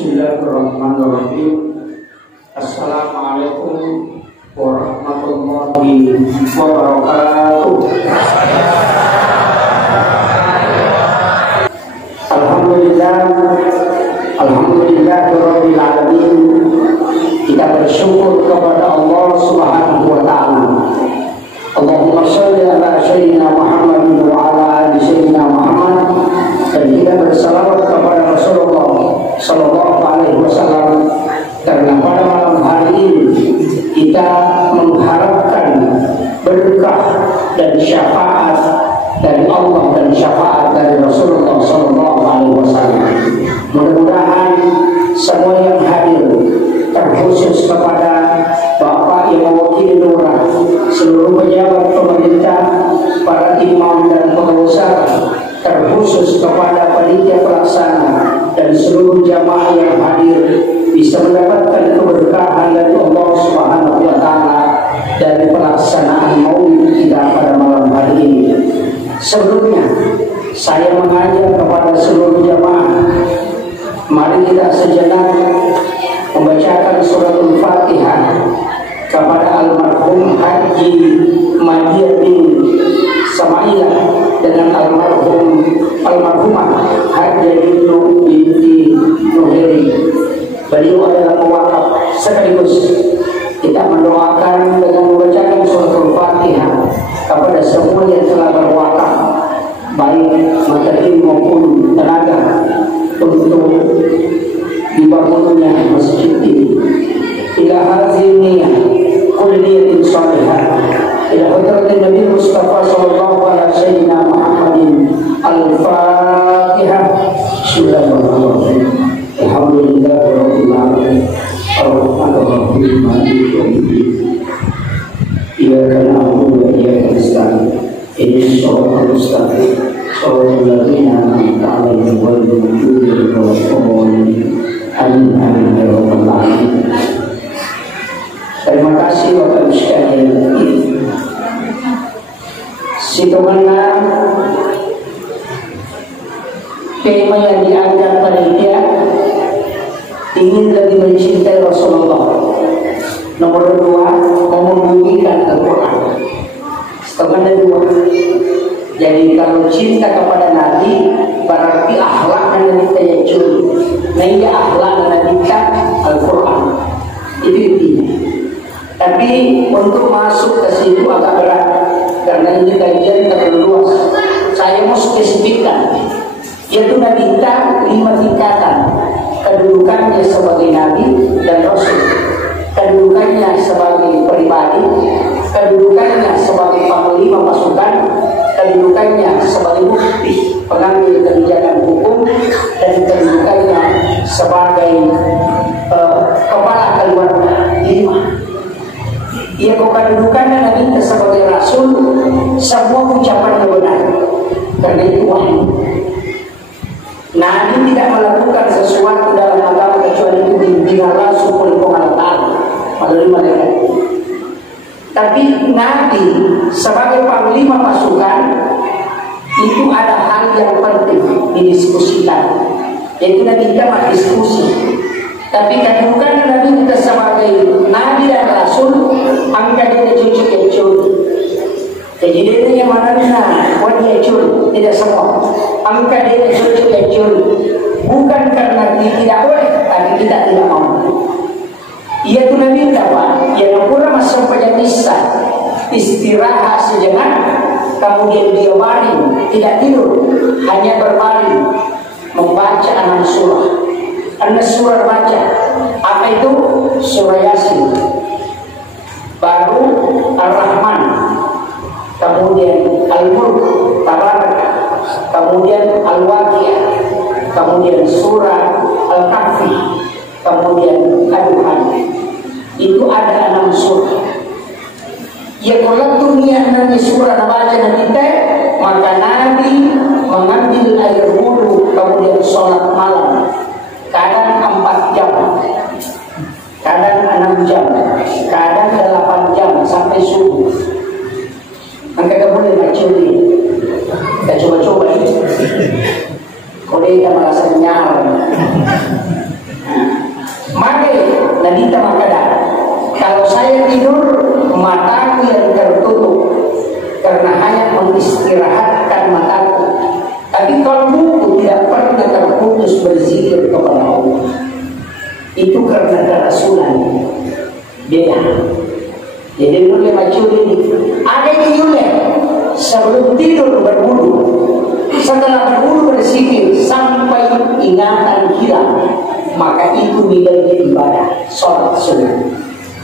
Bismillahirrahmanirrahim. Assalamualaikum warahmatullahi wabarakatuh. Alhamdulillahirabbil alamin. Kita bersyukur kepada Allah Subhanahu wa taala. Allahumma shalli ala sayyidina Muhammad wa ala ali sayyidina Muhammad. Dan kita bersalawat kepada Rasulullah sallallahu alaihi wasallam, karena pada malam hari ini kita mengharapkan berkah dan syafaat dari Allah dan syafaat dari Rasulullah sallallahu alaihi wasallam. Mudah-mudahan semua yang hadir, terkhusus kepada Bapak yang mewakili lurah, seluruh pejabat pemerintah, para imam dan pengusaha, terkhusus kepada panitia pelaksana dan seluruh jamaah yang hadir, bisa mendapatkan keberkahan dari Allah Subhanahu wa taala dari pelaksanaan maulid kita pada malam hari ini. Sebelumnya saya mengajak kepada seluruh jamaah, mari kita sejenak membacakan suratul Fatihah kepada almarhum Haji Madiah bin Samailah dengan almarhumah Haji binti Nuheri. Beliau adalah pewakaf, sekaligus kita mendoakan dengan membacakan suratul Fatihah kepada semua yang telah berwakaf, baik materi maupun tenaga, untuk dibangunnya masjid ini. Ila hadziniyah kulliyatin salihah ila hadratin Nabi Mustafa sallallahu alaihi sayyidina Muhammadin. Al-Fatihah. Bismillahirrahmanirrahim. Alhamdulillahirabbil alamin. Arrahmanirrahim. Maliki yaumiddin. Iyyaka na'budu wa iyyaka nasta'in. Ihdinas siratal mustaqim. Shiratal ladzina an'amta 'alaihim ghairil maghdubi 'alaihim waladdallin. Amin ya rabbal alamin. Terima kasih Bapak Ibu sekalian. Situmana tema yang diangkat panitia ingin lebih mencintai Rasulullah. Nomor 2, membumikan Al-Quran. Setengah dua. Jadi kalau cinta kepada Nabi, berarti akhlaknya kita yang curi. Nah ini akhlaknya kita Al-Quran. Itu intinya. Tapi untuk masuk ke situ agak berat, karena ini kajian terlalu luas. Saya mau spesifikkan, yaitu Nabi kita 5 tingkatan. Kedudukannya sebagai Nabi dan Rasul, kedudukannya sebagai pribadi, kedudukannya sebagai panglima pasukan, kedudukannya sebagai mufti, pengambil kebijakan hukum, dan kedudukannya sebagai kepala keluarga 5. Ia kedudukannya Nabi kita sebagai Rasul, semua ucapannya benar, karena itu wahyu. Nabi tidak melakukan sesuatu dalam agama kecuali itu dibimbing langsung oleh Allah melalui malaikat. Tapi Nabi sebagai panglima pasukan itu ada hal yang penting didiskusikan, yaitu Nabi kita diskusi. Tapi kedudukan Nabi kita sebagai Nabi dan Rasul, angka dia cucu kecil. Jadi dia yang mana buat dia curi, tidak semua. Angka dia cucu kecil, bukan karena dia tidak boleh, tapi kita tidak mau. Ia tu Nabi apa? Yang pura masuk penyanisa, istirahat sejenak, kemudian dia baring, tidak tidur, hanya berbaring, membaca 6 surah. 6 surah baca. Apa itu? Surah Yasin, baru Ar-Rahman, kemudian Al-Mulk, Tabarak, kemudian Al-Waqiah, kemudian surah Al-Kahfi, kemudian Al-Duhan. Itu ada 6 surah. Ya kalau dunia 6 surah baca Nabi kita, maka Nabi mengambil air wudu, kemudian sholat malam. Kadang 4 jam, kadang 6 jam, kadang 8 jam sampai subuh. Maka kita boleh mencuri. Kita coba-coba ini. Kalau dia merasa nyar, kita makanya kalau saya tidur mataku yang tertutup karena hanya mengistirahatkan mataku. Tapi kalbuku tidak pernah terputus berzikir kepada Allah. Itu karena kerasulan. Beda. Jadi mulai macam ini. Ada yang mulai sebelum tidur berwudu, setelah berwudu berzikir sampai ingatan hilang, maka itu nilainya ibadah, sholat sunnah.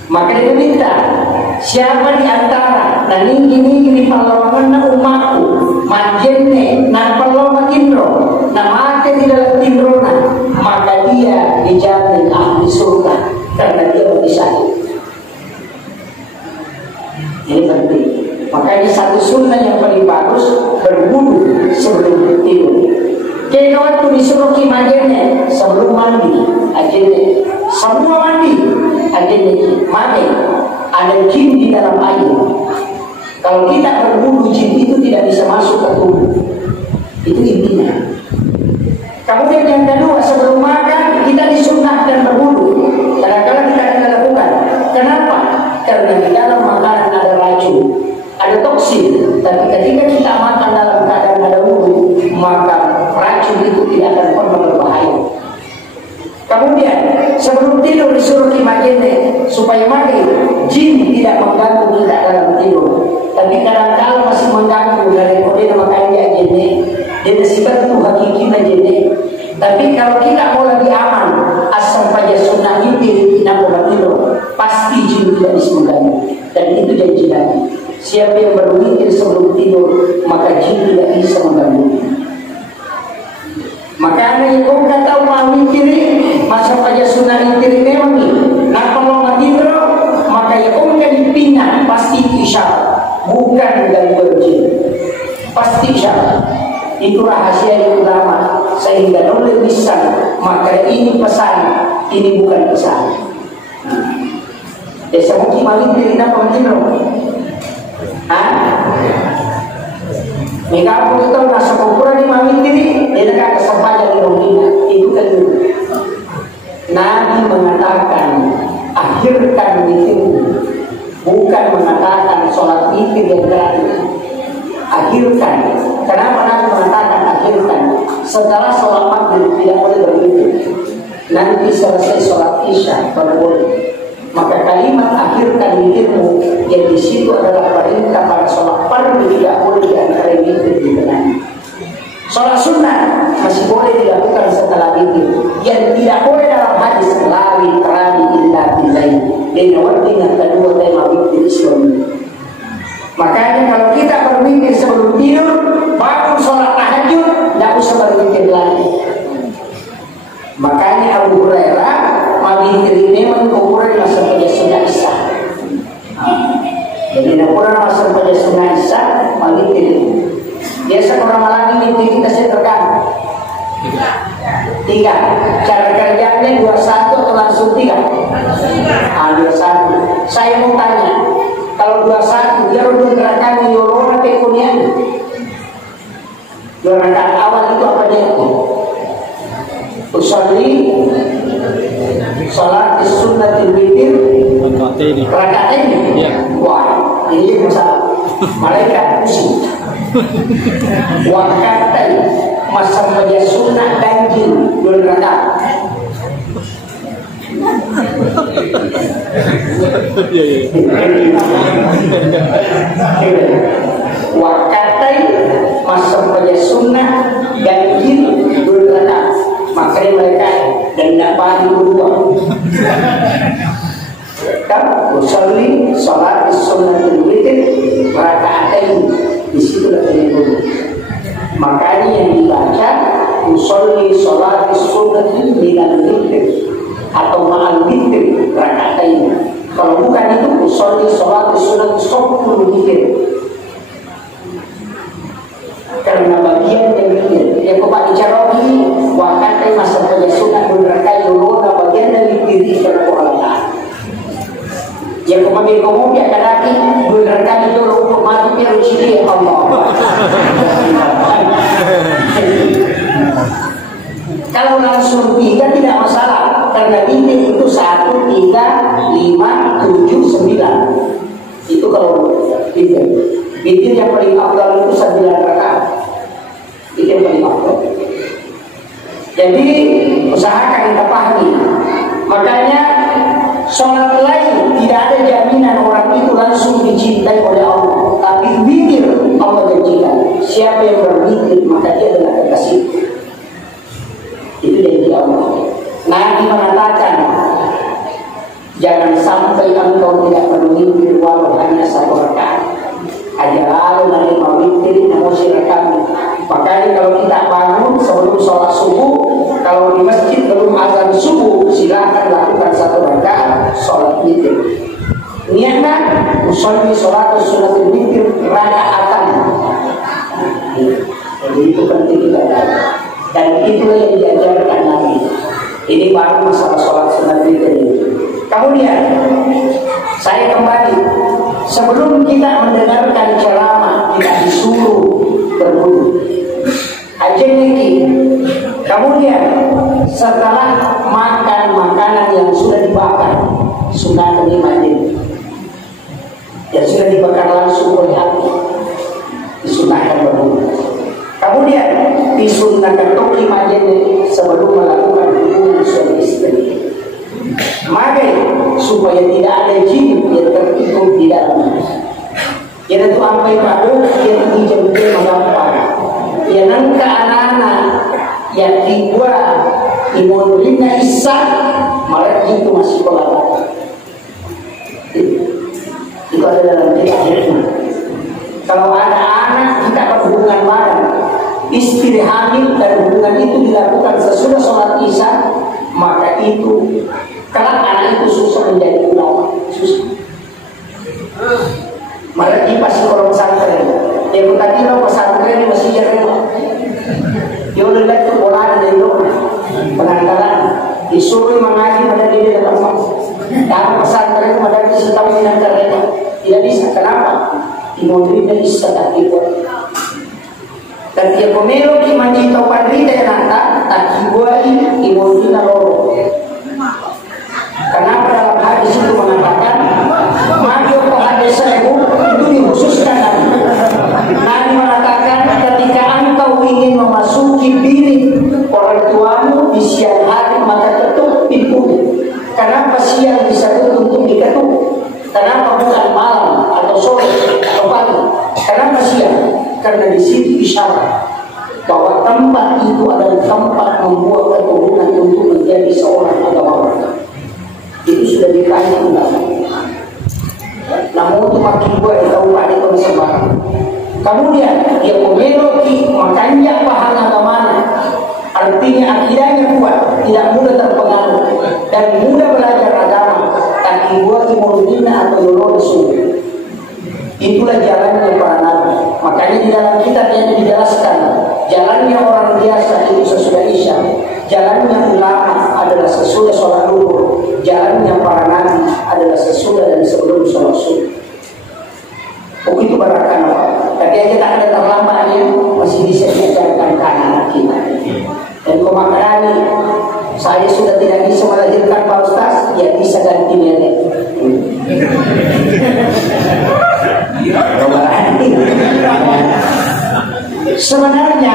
Maka dia minta siapa di antara dan ini di pahlawan umatku manjene na pahlawan indro na mati di dalam indrona, maka dia dijamin ahli surga karena dia berpisah. Ini penting. Makanya satu sunnah yang paling bagus berwudu sebelum tidur. Kaya waktu disuruh kimajene sebelum mandi, ajene semua mandi, ajene mandi. Ada jin di dalam air. Kalau kita berwudu, jin itu tidak bisa masuk ke tubuh. Itu intinya. Kemudian yang kedua, sebelum makan kita disunnahkan berwudu. Kadang-kadang kita tidak lakukan. Kenapa? Karena di dalam makanan ada racun, ada toksin. Tapi ketika kita makan dalam keadaan ada wudu, maka racun itu tidak akan pernah berbahaya. Kemudian sebelum tidur disuruh kimajene supaya mati jin tidak mengganggu kita dalam tidur. Tapi kadang-kadang masih mengganggu dari kode makanya jene dia sifat itu hakikina jene. Tapi kalau kita mau lebih aman, asal pada sunnah itu nak tidur, pasti jin tidak bisa mengganggu. Dan itu janji Nabi. Siapa yang berwikir sebelum tidur, maka jin tidak bisa mengganggu. Maka ada yang kata umami kiri masa pada sunnah kiri memang ni nak kalau mati terus maka yang jadi pinang pasti isyarat bukan gangguan jin, pasti isyarat. Itu rahasia yang utama sehingga oleh bisa maka ini pesan, ini bukan pesan. Desa mungkin maling kiri nak mati terus. Mika pun itu nasa kumpulan di mami diri, dia nak kesempadan di dunia itu kan. Nabi mengatakan akhirkan witirmu, bukan mengatakan sholat witir yang terakhir. Akhirkan. Kenapa Nabi mengatakan akhirkan? Setelah sholat maghrib tidak boleh berwitir. Nanti selesai sholat isya baru boleh. Maka kalimat akhirkan witirmu yang di situ adalah perintah pada sholat fardu tidak boleh diantara witir dibenahi. Sholat sunnah masih boleh dilakukan setelah witir. Yang tidak boleh dalam hadis lawi terani illa billahi. Dan yang kedua tema witir Islam. Makanya kalau kita berwitir sebelum tidur, bangun sholat tahajud, tidak usah berwitir lagi. Makanya Abu Hurairah witir memang ukuran masa pada sunnah isya. Jadi ukuran masa pada sunnah isya witir. Biasa orang lagi witir kita seterkan 3. Cara kerjanya 21 atau langsung 3? 21. Saya mau tanya, kalau 21 dia udah gerakan yorona kekunian. 2 rakaat awal itu apa dia? Usolli salat sunnatul witir rakaat ini. Wah, ini masalah. Malaikat pusing. Wakatai masa pada sunnah ganjil 2 rakaat. Wakatai masa pada sunnah ganjil 2 rakaat. Makanya mereka dan tidak paham berdua. Kan usolli salat sunnatul witir rakaatain di situ letaknya dulu. Makanya yang dibaca usolli salat sunnatul witir atau ma'al witir rakaatain. Kalau bukan itu usolli salat sunnatul witir. Karena bagian yang yang Bapak bicara ini wakatai masa pada sunnah berrakai dulu bagian dari diri berkualitas. Yang kemarin kamu akan lagi berrakai dulu untuk mati percaya Allah. Kalau langsung 3 tidak masalah. karena witir itu 1, 3, 5, 7, 9. Itu kalau witir. Witir yang paling afdal itu 9 rakaat. Itu yang paling afdal. Jadi usahakan kita pahami. Makanya sholat lain tidak ada jaminan orang itu langsung dicintai oleh Allah. Tapi witir Allah janjikan, siapa yang berwitir maka dia adalah kekasih. Itu janji Allah. Nabi mengatakan, jangan sampai engkau tidak berwitir walau hanya 1 rakaat. Ajaran dari mawitir namusir kami. Makanya kalau kita bangun sebelum sholat subuh, kalau di masjid belum azan subuh, silakan lakukan 1 rakaat sholat witir. Niatnya usolli sholat sunat witir rakaatan. Jadi itu penting kita tahu. Dan itulah yang diajarkan Nabi. Ini baru masalah sholat sunat witir ini. Kemudian saya kembali, sebelum kita mendengarkan ceramah kita disuruh berwudu. Ajeng. Kemudian setelah makan makanan yang sudah dibakar, sunat kelima ini yang sudah dibakar langsung oleh api, disunahkan berwudu. Kemudian disunahkan kelima ini sebelum melakukan hubungan suami istri. Maka supaya tidak ada jin yang tertidur di dalamnya. Yang itu sampai pada yang hijau-hijau menggampang. Yang nangka anak-anak yang dibuat imodulina isya, malah itu masih kolak. Itu ada dalam kitab. Kalau ada anak kita berhubungan badan, istri hamil dan hubungan itu dilakukan sesudah sholat isya, maka itu kelak anak itu susah menjadi ulama, susah. Malah di pasti orang pesantren, yang tadi lo pesantren masih jarang. Dia udah lihat tuh bola dari lo, penanggalan, disuruh mengaji pada diri dalam dan pesantren pada diri tahu dengan mereka tidak bisa. Kenapa? Imodri dan bisa tak dibuat. Dan dia pemilu di manjito padri dan nanta tak dibuat imodri naloro. Kenapa dalam hadis itu mengatakan Mario hadis itu dikhususkan Nabi mengatakan ketika engkau ingin memasuki bilik orang tuamu di siang hari maka ketuk pintunya. Kenapa siang bisa untuk diketuk? Kenapa bukan malam atau sore atau pagi? Kenapa siang? Karena di situ isyarat bahwa tempat itu adalah tempat membuat keturunan untuk menjadi seorang agamawan. Itu sudah ditanya undang-undang. Namun itu makin buat tahu pada kebesaran. Kemudian dia memeloki makanya paham agama. Artinya akidahnya kuat, tidak mudah terpengaruh dan mudah belajar agama. Tapi buat imulina atau yolosu. Itulah jalannya para nabi. Makanya di dalam kitab yang dijelaskan jalannya orang biasa itu sesudah isya, jalannya ulama adalah sesudah sholat zuhur, jalannya para nabi adalah sesudah dan sebelum sholat subuh. Begitu barakan apa? Tapi kita ada terlambatnya masih bisa diajarkan ke anak kita. Dan komakarani saya sudah tidak bisa melahirkan Pak Ustaz, ya bisa ganti nenek. Sebenarnya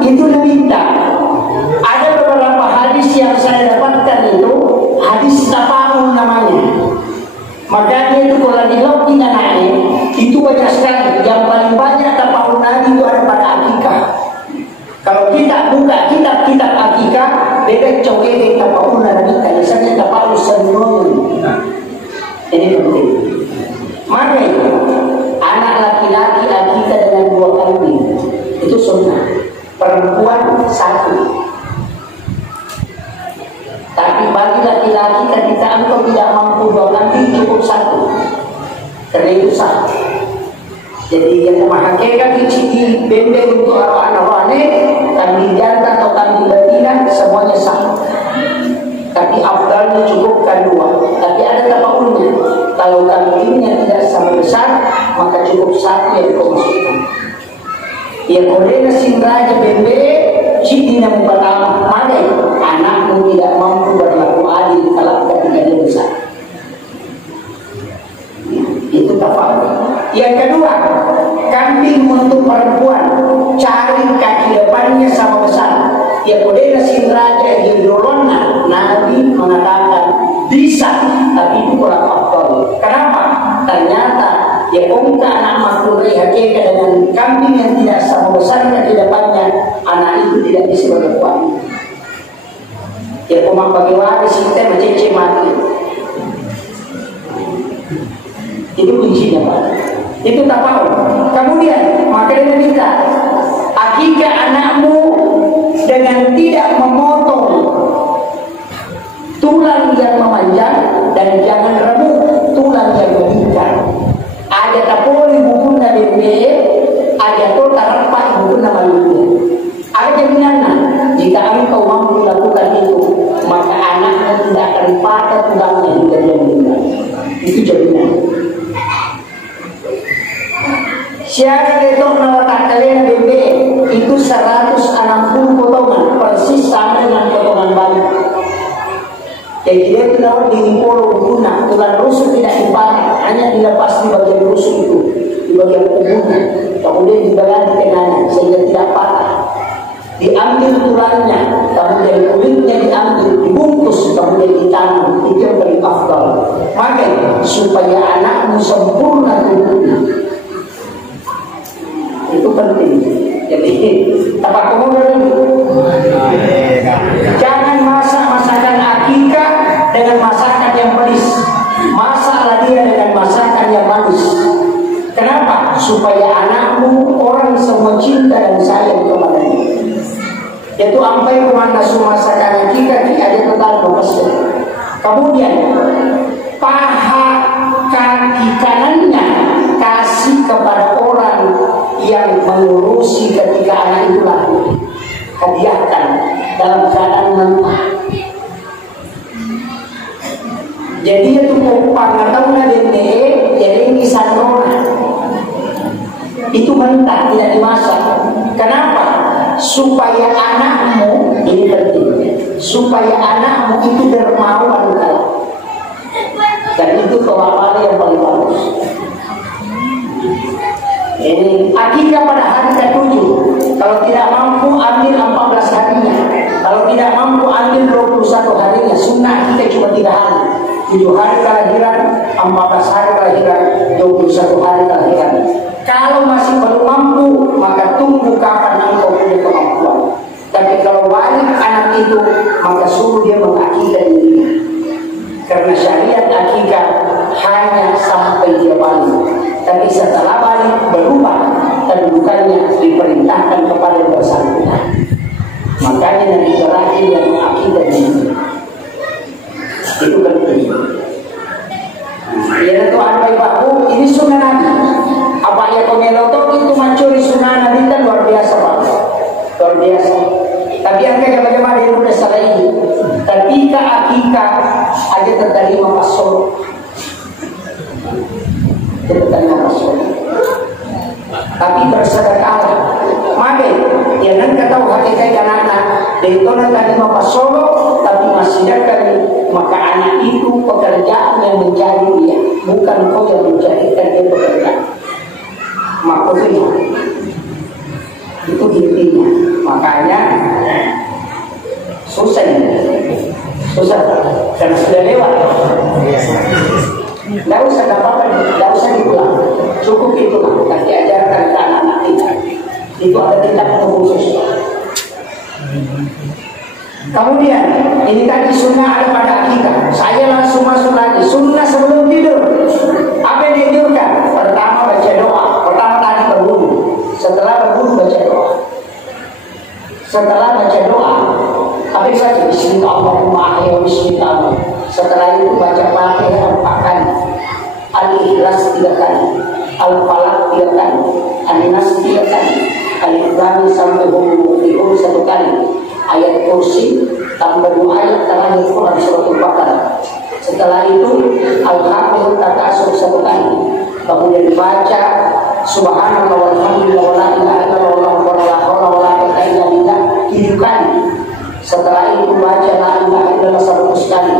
itu minta. Ada beberapa hadis yang saya dapatkan itu hadis tafaul namanya. Makanya itu kalau dilogin anaknya itu banyak sekali. Yang paling banyak tafaul Nabi itu ada pada akikah. Kalau kita buka kitab-kitab akikah, beda cokek tafaul Nabi. Misalnya tafaul senun. Ini penting. Maka anak laki-laki akikah dengan 2 kambing itu sunnah. Perempuan 1. Tapi bagi laki-laki ketika engkau tidak mampu 2 kambing cukup 1. Karena itu sah. Jadi yang hakikat di bembeng untuk anak wane, kambing jantan atau kambing betina semuanya sah. Tapi afdalnya cukupkan 2. Tapi ada tafaulnya. Kalau kambingnya tidak sama besar, maka cukup 1 yang kau masukkan. Yang boleh sinraja bembe, cipina pertama, mana anakmu tidak mampu berlaku untuk perempuan cari kaki depannya sama besar. Ya kodena sin raja hidrolona, Nabi mengatakan bisa, tapi itu kurang afdal. Kenapa? Ternyata ya ongka anak makhluk hakikat dengan kambing yang tidak sama besarnya di depannya, anak itu tidak bisa berkuat. Ya kumang bagi waris kita macam mati. Itu kuncinya Pak. Itu tapaul. Kemudian maka dia minta akikah anakmu dengan tidak memotong tulang yang memanjang dan jangan remuk tulang yang melingkar. Ada tapoli bukuna bebe, ada to tarapa bukuna maluku. Ada jaminannya jika engkau mampu lakukan itu, maka anaknya tidak akan patah tulangnya hingga dia meninggal. Itu jaminan. Syarat itu meletak kalian bebe itu 160 potongan persis sama dengan potongan balik. Jadi dia tidak diimpor guna tulang rusuk tidak dipatah, hanya dilepas di bagian rusuk itu, di bagian punggungnya, kemudian dibelah di tengahnya sehingga tidak patah. Diambil tulangnya, kemudian kulitnya diambil, dibungkus, kemudian ditanam. Itu yang paling afdal. Maka supaya anakmu sempurna tubuhnya, itu penting. Jadi apa kemudian jangan masak masakan akikah dengan masakan yang pedas, masaklah dia dengan masakan yang manis. Kenapa? Supaya anakmu orang semua cinta dan sayang kepadanya. Yaitu ampai kemana semua masakan akikah ada total bebasnya. Kemudian paha kaki kanannya kasih kepada orang yang mengurusi ketika anak itu lahir, hadiahkan dalam keadaan mentah. Jadi itu pengetahuan DNA, jadi ini sandrona itu mentah, tidak dimasak. Kenapa? Supaya anakmu, ini penting, supaya anakmu itu dermawan dan itu kewalahan yang paling bagus. Ini akikah pada hari ke-7. Kalau tidak mampu ambil 14 harinya. Kalau tidak mampu ambil 21 harinya. Sunnah kita cuma 3 hari. 7 hari kelahiran, 14 hari kelahiran, 21 hari kelahiran. Kalau masih belum mampu, maka tunggu kapan engkau punya kemampuan. Tapi kalau balik anak itu, maka suruh dia mengakikah dirinya. Karena syariat akikah hanya sampai dia balik. Tapi setelah balik berubah kedudukannya diperintahkan kepada yang bersangkutan. Makanya Nabi terakhir yang mengakidah ini itu penting. Ya itu ada ibaku ini sunnah Nabi. Apa yang kau melotot itu mencuri sunnah Nabi kan luar biasa Pak, luar biasa. Tapi angka bagaimana dia sudah salah ini. Ketika akikah aja terterima pasol. Tapi bersedekah. Maka yang nanti tahu hakikat anak-anak dari tonan tadi mau solo tapi masih dekat, maka anak itu pekerjaan yang menjadi dia, bukan kau yang menjadikan dia pekerjaan. Maksudnya itu intinya. Makanya susah karena sudah lewat. Tidak usah apa-apa, tidak usah diulang. Cukup itu lah, nanti ajarkan ke anak-anak kita. Itu ada tindak khusus. Kemudian ini tadi sunnah ada pada akikah. Saya langsung masuk lagi sunnah sebelum tidur. Apa yang dianjurkan? Pertama baca doa. Pertama tadi berwudu. Setelah berwudu baca doa. Setelah baca doa, apa yang saja? Bismillahirrahmanirrahim wa bismillah. Setelah itu baca Fatihah 4 kali, Al-Ikhlas 3 kali, Al-Falaq 3 kali, An-Nas 3 kali, Al-Ikhlas sampai Hum 1 kali, ayat kursi tambah 2 ayat terakhir Quran surat Al-Baqarah. Setelah itu Al-Haqqul Takasur 1 kali, kemudian dibaca Subhanallah walhamdulillah wa la ilaha illallah wa la haula wa la quwwata illa billah 7 kali. Setelah itu baca la ilaha illallah 100 kali,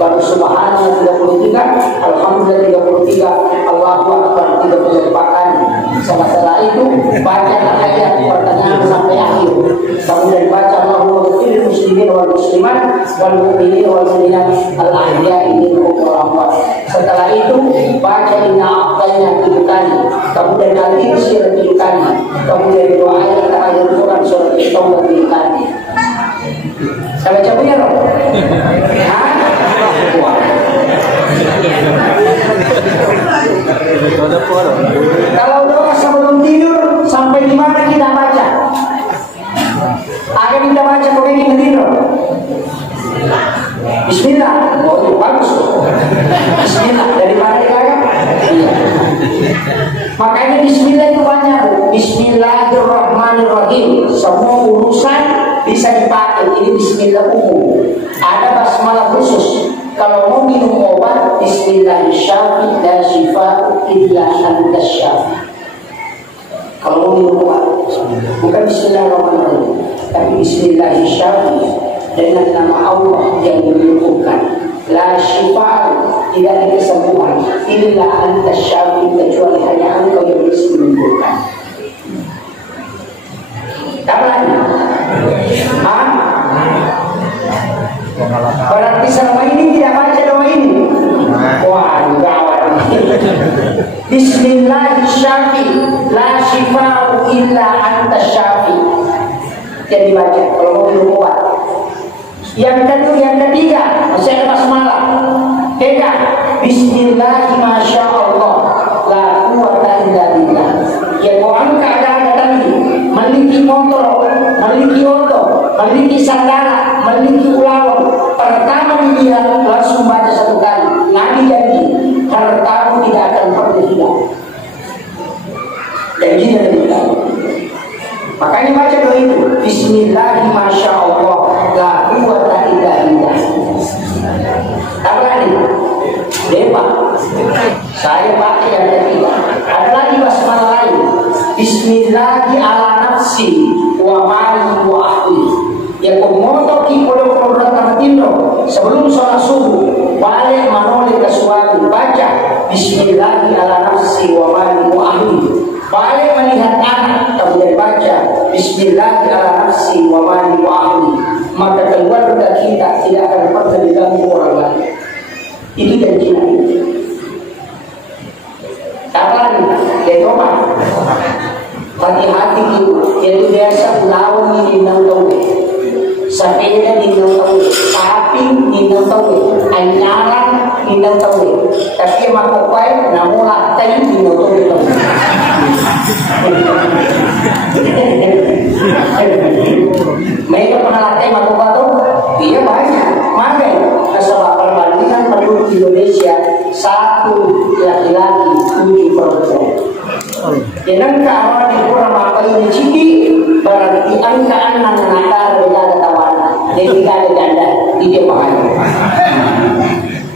baru subhanallah 33, alhamdulillah 33, Allahu akbar 34 kali. Setelah itu baca ayat pertengahan sampai akhir. Kemudian baca Allahumma ghfirlil muslimin wal muslimat wal mu'minin wal mu'minat al ahya'i minhum wal amwat. Setelah itu baca inna a'tayna 7 kali. Kemudian al-Insir 7 kali. Kemudian doa ayat terakhir Quran surat At-Taubah 7 kali. Sampai cabutnya loh. Kalau doa sebelum tidur sampai di mana kita baca? Akan kita baca pokoknya kita tidur. Bismillah. Oh itu bagus. Bismillah. Dari mana kita? Iya. Makanya Bismillah itu banyak. Bismillahirrahmanirrahim. Semua urusan bisa dipakai. Ini Bismillah umum. Ada basmalah khusus. Kalau mau minum obat, Bismillahirrahmanirrahim, la shifaa illa anta syafi. Kalau mau minum obat, bukan Bismillahirrahmanirrahim, tapi Bismillahirrahmanirrahim dengan nama Allah yang menyembuhkan. La shifaa, tidak ada kesembuhan, illa anta syafi, kecuali hanya Engkau yang bisa menyembuhkan. Apa lagi? Berarti selama ini tidak baca doa ini. Wah, gawat. Bismillahirrahmanirrahim, la shifaa illa anta syafi. Jadi baca kalau mau minum obat. Yang ketiga, masih ada basmalah. Pegang Bismillahirrahmanirrahim, la quwwata illa billah. Ya Quran keadaan tadi, memiliki motor, memiliki oto, memiliki sandara, memiliki ulawang. Pertama dia langsung baca 1 kali. Nabi janji, hartamu tidak akan pernah hilang. Janji dari kita. Makanya baca doa itu. Bismillahirrahmanirrahim, la quwwata illa billah. Apa lagi? Depa. Saya pakai yang ketiga. Ada lagi basmalah lain. Bismillahi ala nafsi wa mali wa ahli. Ya komoto ki polo tamatindo sebelum sholat subuh balik manole ke suatu baca Bismillahi ala nafsi wa mali wa ahli. Balik melihat anak kemudian baca Bismillahi ala nafsi wa mali wa ahli. Maka keluarga kita tidak akan pernah diganggu orang lain. Itu janji Nabi. Kapan dia coba hati-hati itu yaitu biasa lawan ini tahu sepeda di tahu sapi di tahu anyaran di tahu tapi makupai namun latai di tahu mereka pernah latai makupai tuh dia banyak mana kesalahan perbandingan penduduk Indonesia 1 laki-laki 7 perempuan. Jangan kalau di kurang apa ini citi berarti angka anak nakal tidak ada tawanan, jadi tidak ada ganda di jemaah.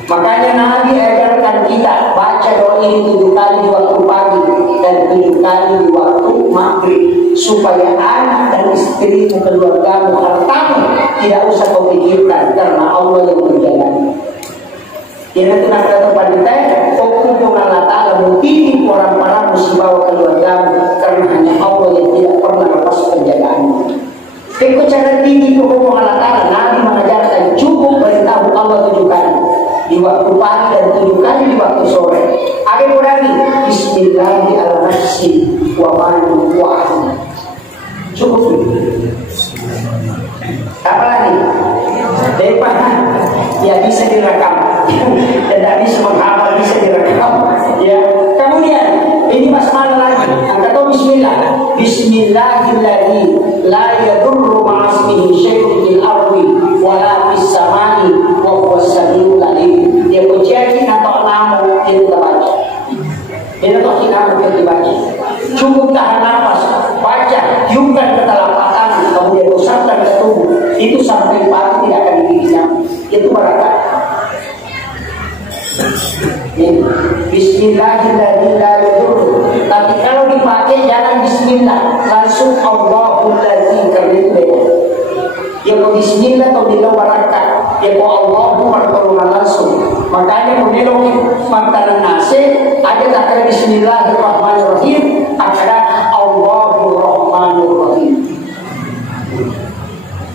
Makanya Nabi ajarkan kita baca doa ini 7 kali di waktu pagi dan 7 kali di waktu maghrib supaya anak dan istri keluargamu hartamu tidak usah kau pikirkan karena Allah yang menjaga. Jadi kita tempat kita, fokus Allah Taala mungkin orang-orang musibah keluargamu karena hanya Allah yang tidak pernah lepas penjagaannya. Kau cara tinggi hukum Allah Taala, Nabi mengajarkan cukup beritahu Allah 7 kali di waktu pagi dan 7 kali di waktu sore. Ada lagi Bismillahirrahmanirrahim wa mali wa ahli. Cukup. Apa lagi? Depan ya bisa direkam dan tidak bisa menghafal bisa direkam ya. Kemudian ini basmalah lagi atau Bismillah. Bismillahirrahmanirrahim la yadurru ma'asmihi syai'un fil ardi wa la fis samai wa huwas samiul alim. Dia menjadi atau nama dia baca. Dia tak kita baca. Cukup tahan nafas, baca, tiupkan ke telapak tangan, kemudian usapkan ke tubuh. Itu sampai pagi tidak akan dibilang. Itu berkah. Bismillahirrahmanirrahim. Tapi kalau dipakai jangan Bismillah, langsung Allahul ladzi karena ya kau Bismillah atau bilang barakah ya kau Allahu pertolongan langsung. Makanya kemudian makanan nasi ada takkan Bismillahirrahmanirrahim akan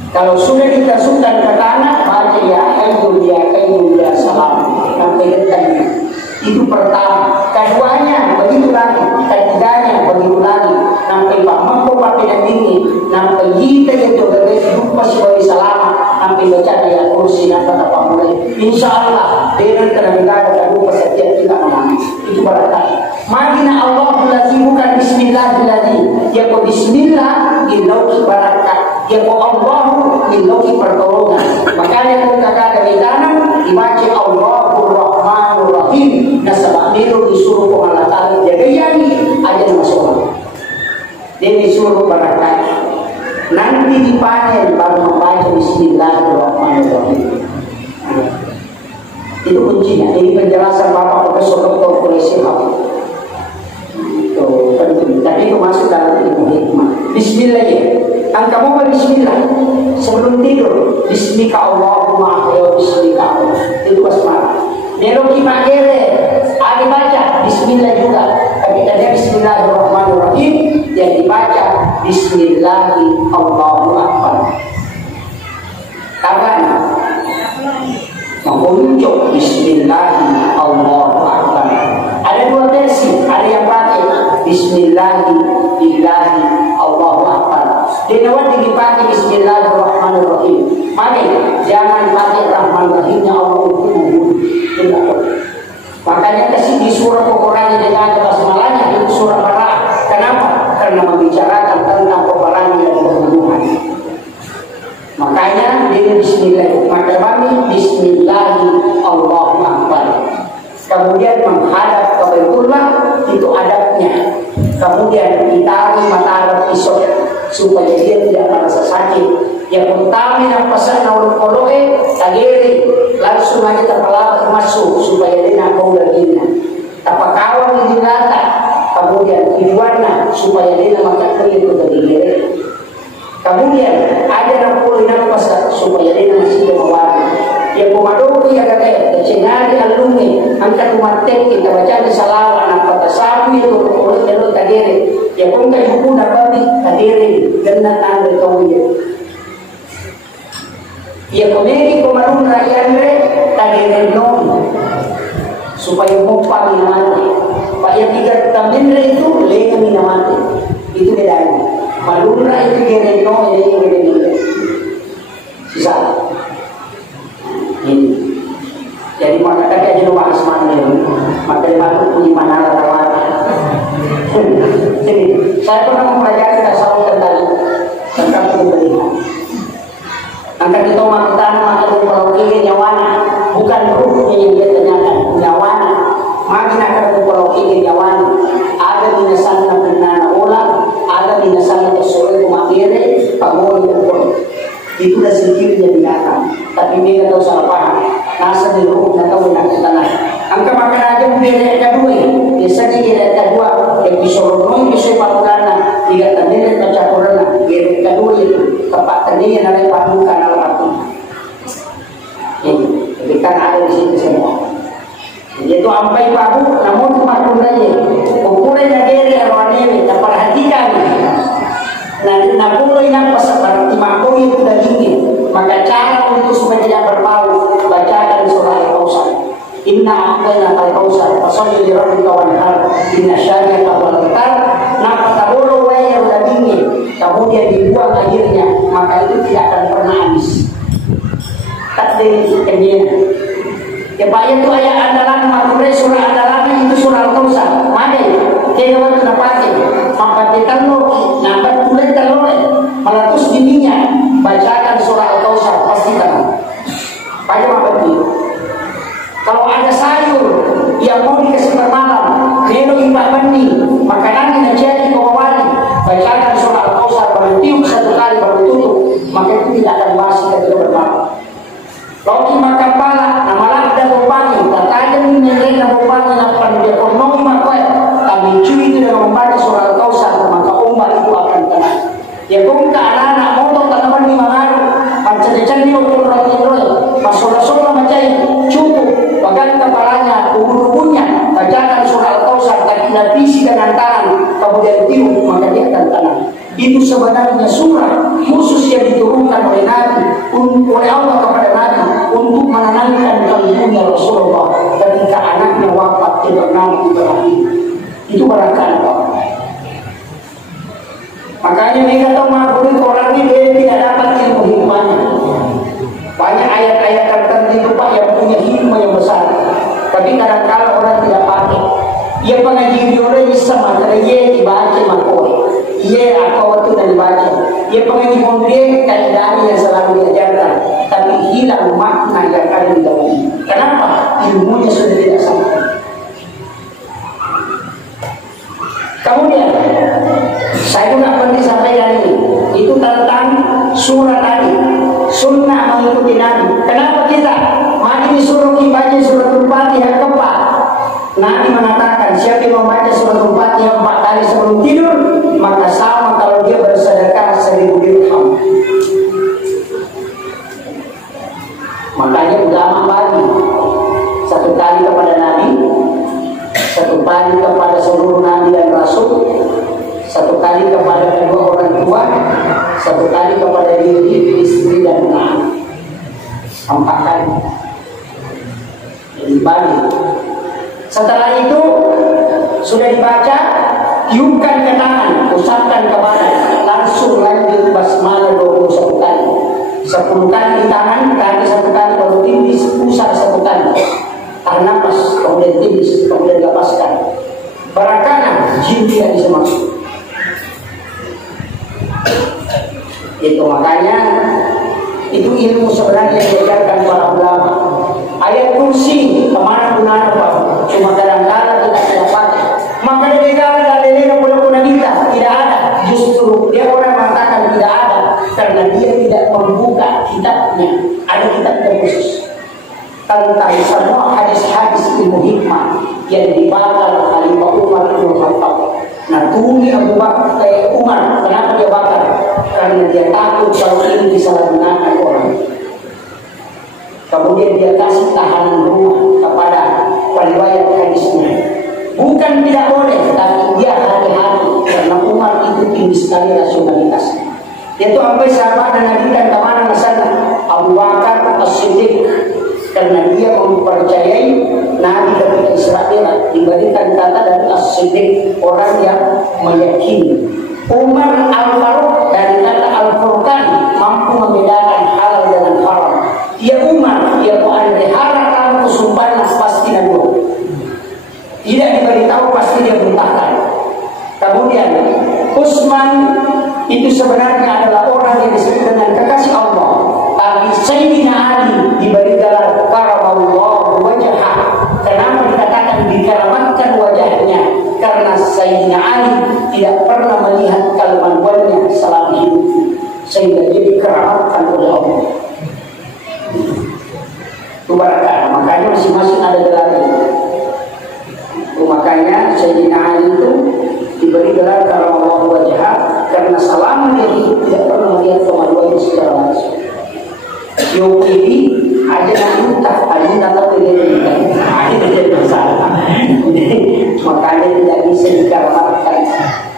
Kalau sudah dimasukkan ke tanah, baca ya Qayyum ya Salam sampai detiknya. Itu pertama. Keduanya begitu lagi, ketiganya begitu lagi. Sampai pamangko pakai ini, sampai kita itu hidup sebagai selama, sampai baca ya kursi nampak apa mulai. Insya Allah dengan kenangan kedua setiap kita menangis. Itu berarti. Magina Allah berarti bukan Bismillah berarti. Ya ko Bismillah ilauki barakat. Ya ko Allah ilauki pertolongan. Makanya kau kakak dari tanam dibaca Allahur Rahmanur Rahim. Nasabah niru disuruh pengalatari jaga yani aja masuk. Dia disuruh barakat. Nanti dipanen baru membaca Bismillahirrahmanirrahim. Itu kuncinya. Ini penjelasan Bapak Profesor Dr. Polisi tapi itu masuk dalam ilmu hikmah. Bismillah ya. Kan kamu berbismillah sebelum tidur. Bismika Allahumma ahya bismika Allah. Itu basmalah. Kalau kita kere, ada baca Bismillah juga. Tapi tadi Bismillahirrahmanirrahim yang dibaca Bismillahi Allahu Akbar. Kapan? Mengunjuk Bismillahi Allahu Akbar. Ada dua versi. Ada yang pakai Bismillahi Billahi Allahu Akbar. Dia nawat dipakai Bismillahirrahmanirrahim. Maka jangan pakai Rahman Rahimnya Allah. Makanya kasih di surah Al-Quran dengan basmalahnya itu surah Bara'ah. Kenapa? Karena membicarakan tentang peperangan dan pembunuhan. Makanya di Bismillah. Maka kami Bismillahi Allahu Akbar. Kemudian menghadap ke Baitullah itu adabnya. Kemudian ditarik mata pisau supaya dia tidak merasa sakit. Yang utama yang pesan orang koloe tagiri langsung aja terpelabat masuk supaya dia nak kau lagi. Tapakawan di dinata kemudian tujuannya supaya dia nak makan itu tagiri. Kemudian ada nak kau nak pesan supaya dia masih berwarna. Yang pemadoko yang kata cenari alumni angkat umatek kita baca di salawa anak kata sapi itu oleh jalur tagiri. Yang pun kayu pun dapat tagiri dan tanda kawin. Ya komedi komanun rakyat tagiri non supaya mumpah minamati. Pak yang tiga tambindra itu leka minamati. Itu bedanya. Malunra itu gere non ini beda. Sisa. Ini. Jadi maka tadi aja lupa asmanya. Maka dia punya mana rawat. Jadi saya pernah mempelajari tasawuf tentang pemberian. Angkat itu makitan maka mempelauki nyawana bukan ruhnya yang dia tanyakan nyawana. Makin akan mempelauki nyawana. Ada binasan na benana olah, ada binasan na kesuai kumakire, pamuli pun. Itu dah sedikitnya binatang. Tapi dia tahu salah paham. Nasa di ruh na tahu nak tanah. Angka makan aja beda kedua. Biasanya dia kedua yang disorong bisa patulana tidak tandil baca Quran. Dia kedua itu tempat tadi yang ada padukan al-Arab. Ini kita ada di situ semua. Itu sampai pabu namun patulanya ukurannya dia arwane tak perhatikan. Nanti nakulo yang pasal imamku itu dagingnya. Maka cara untuk supaya tidak berbau bacakan surah Al-Kautsar. Inna a'tayna al-Kautsar fasholli li rabbika wanhar inna syani'aka huwal abtar. Nah patabolo wae yang dagingnya kemudian dibuang akhirnya maka itu tidak akan pernah habis. Takdir kemudian kebayang itu ayat andalan mature surah andalan itu surah Al-Kautsar. Made dia waktu dapatin maka kita nampak tulen telur meletus dininya bacakan surah Al-Kautsar pasti tahu. Banyak apa itu? Kalau ada sayur yang mau dikasih bermalam, kalau imbak mandi, makanannya jadi kewawali, bacakan surah Al-Kautsar berhenti satu kali baru tutup, maka itu tidak akan basi ketika bermalam. Kalau makan pala, nama lada rupanya, katanya menilai nama rupanya akan dia ekonomi makai, tapi cuy itu dengan membaca surah Al-Kautsar, maka umat itu akan tenang. Ya kung anak-anak motor tanaman di mangaru, pancen-cen di waktu roti-roti, masola-sola macam cukup, bahkan kepalanya, ubun-ubunnya, bacakan surah Al-Kautsar, tak dilapisi dengan tangan, kemudian tiup, maka dia akan tenang. Itu sebenarnya surah khusus yang diturunkan oleh Nabi, oleh Allah kepada Nabi untuk menenangkan kalbunya Rasulullah ketika anaknya wafat bernama Ibrahim. Itu barangkali Pak. Makanya mereka tahu mabudi orang ini dia tidak dapat ilmu hikmahnya. Banyak ayat-ayat tertentu Pak yang punya hikmah yang besar, tapi kadang-kadang orang tidak pakai. Ia pengaji orang bisa materi ia dibaca makoi, ia atau waktu dan dibaca. Ia pengaji mondek kaidah yang selalu diajarkan, tapi hilang makna yang ada di dalamnya. Kenapa? Ilmunya sudah tidak sampai. Kemudian saya juga penting sampaikan ini, itu tentang surah tadi, sunnah mengikuti Nabi. Kenapa kita mari disuruh baca surat Al-Fatihah keempat? Nabi mengatakan siapa yang membaca surat Al-Fatihah 4 kali sebelum tidur, maka sama kalau dia bersedekah 1000 dirham. Makanya ulama bagi 1 kali kepada Nabi, 1 kali kepada seluruh Nabi dan Rasul, 1 kali kepada kedua orang tua, 1 kali kepada diri, istri dan anak. 4 kali. Jadi bagi. Setelah itu sudah dibaca, tiupkan ke tangan, usapkan ke badan, langsung lanjut basmalah 21 kali. 10 kali di tangan, kaki 1 kali, baru tindis, usap 1 kali. Tahan nafas, kemudian tindis, kemudian lepaskan. Barangkali jin tidak bisa masuk. Itu makanya itu ilmu sebenarnya yang diajarkan para ulama. Ayat kursi kemana gunanya Pak? Cuma kadang-kadang kita tidak pakai. Maka dari dalil pun kita tidak ada. Justru dia orang mengatakan tidak ada karena dia tidak membuka kitabnya. Ada kitab khusus tentang semua hadis-hadis ilmu hikmah yang dibakar Khalifah Umar bin Khattab. Nah, tunggu Abu Bakar Umar, kenapa dia bakar? Karena dia takut kalau ini disalahgunakan orang. Kemudian dia kasih tahanan rumah kepada periwayat hadisnya. Bukan tidak boleh, tapi dia hati-hati karena Umar itu tinggi sekali rasionalitas. Dia itu sampai sahabat dan Nabi dan kemana sana Abu Bakar As-Siddiq, karena dia mempercayai Nabi ketika Isra Mi'raj diberikan kata dari As-Siddiq, orang yang meyakini. Umar Al-Faruq dari kata Al-Furqan, mampu membedakan halal dengan haram. Ya Umar, ya Mu'adri haram kesumpahan pasti dan tidak diberitahu pasti dia bertahan. Kemudian Utsman itu sebenarnya adalah orang yang disebut dengan kekasih Allah, tapi Sayyidina Ali diberi gelar karamallahu wajhah. Kenapa dikatakan dikeramatkan wajahnya? Karena Sayyidina Ali tidak pernah melihat kemaluannya selama hidup, sehingga dia dikeramatkan oleh Allah. Itu barakah. Makanya masing-masing ada gelarnya. Makanya Sayyidina Ali itu diberi gelar karamallahu wajhah karena selama dia hidup tidak pernah melihat kemaluannya secara langsung. Yogi aja nak tahu dia ini jadi masalah. Makanya tidak bisa dikaramatkan.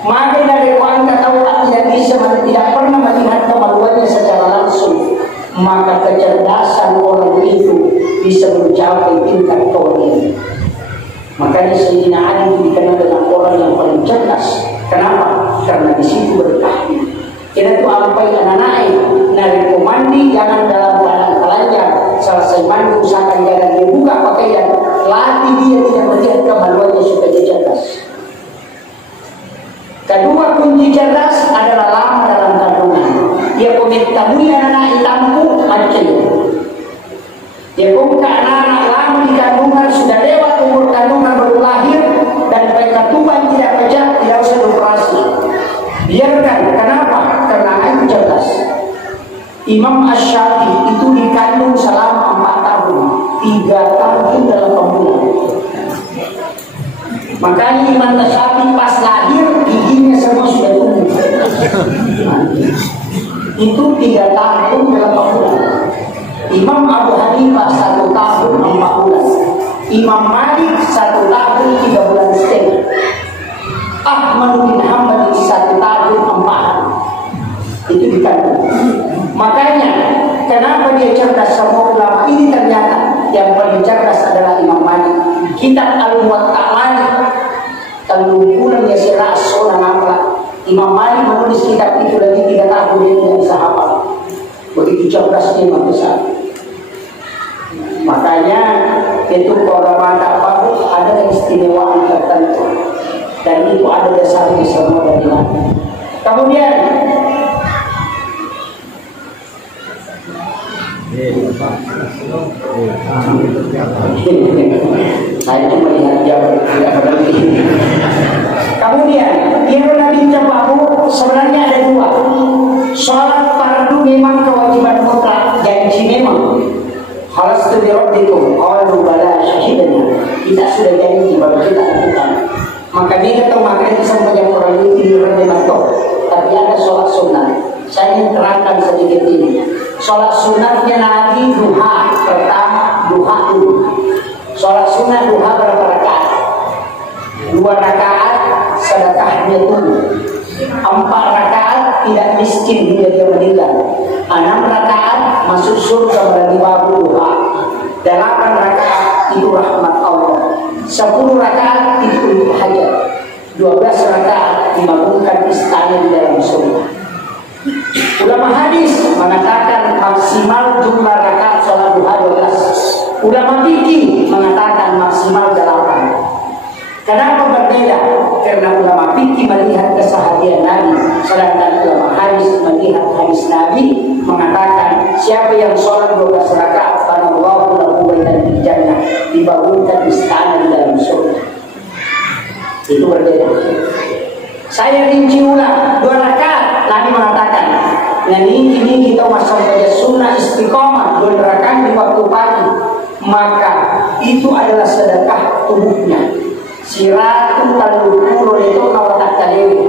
Maka dari wanita tahu tidak bisa, tidak pernah melihat kemaluannya secara langsung. Maka kecerdasan orang itu bisa mencapai tingkat kewalian. Makanya Sayyidina Ali dikenal dengan orang yang paling cerdas. Kenapa? Karena di situ bertahun. Kita tuh sampai anak-anak narik mandi jangan dalam keadaan telanjang. Selesai mandi usahakan jangan dia buka pakaian. Latih dia tidak melihat kemaluannya supaya cerdas. Kedua kunci cerdas adalah lama dalam kandungan. Dia mengetahui anak-anak hitamku macam. Dia buka anak-anak lama di kandungan sudah lewat umur kandungan baru lahir dan ketuban tidak pecah, tidak usah operasi. Biarkan. Kenapa? Karena itu cerdas. Imam Asy-Syafi'i itu dikandung selama 4 tahun, 3 tahun dalam pembunuhan. Makanya Imam Asy-Syafi'i pas lahir giginya semua sudah tumbuh. Itu 3 tahun dalam pembunuhan. Imam Abu Hanifah 1 tahun 4 bulan. Imam Malik 1 tahun 3 bulan setengah. Ahmad bin Hanbal 1 tahun 4 hari. Itu dikandung. cerdas semua ulama ini ternyata yang paling cerdas adalah Imam Malik. Kitab Al-Muwatta Malik tanggungan ya siraso nama Imam Malik menulis kitab itu lagi 3 tahun dia tidak bisa hafal. Begitu cerdasnya Imam besar. Makanya itu orang apa ada keistimewaan tertentu dan itu ada dasarnya semua dari mana. Kemudian saya cuma melihat jam tidak berhenti. Kemudian yang Nabi Jababu sebenarnya ada 2. Sholat fardu memang kewajiban mutlak, janji memang. Khalastu bi rabbikum qalu bala syahidna. Kita sudah janji baru kita lakukan. Maka dia kata makanya sampai orang itu diremehkan. Tapi ada sholat sunnah. Saya ingin terangkan sedikit ini. Sholat sunnahnya Nabi duha. Pertama duha dulu. Sholat sunnah duha berapa rakaat? 2 rakaat sedekahnya dulu. 4 rakaat tidak miskin hingga dia meninggal. 6 rakaat masuk surga melalui babu duha. 8 rakaat itu rahmat Allah. 10 rakaat itu untuk hajat. 12 rakaat dibangunkan istana di dalam surga. Ulama hadis mengatakan maksimal jumlah rakaat sholat duha 12. Ulama fikih mengatakan maksimal 8. Kenapa berbeda? Karena ulama fikih melihat keseharian Nabi, sedangkan ulama hadis melihat hadis Nabi mengatakan siapa yang sholat 12 rakaat pada Allahu lahu baitan fil jannah, dibangunkan istana di dalam surga. Itu berbeda. Saya rinci ulang 2 rakaat. Nabi mengatakan, yang ini kita masuk pada sunnah istiqomah 2 rakaat di waktu pagi, maka itu adalah sedekah tubuhnya. Siratun talukuro itu kawatak kali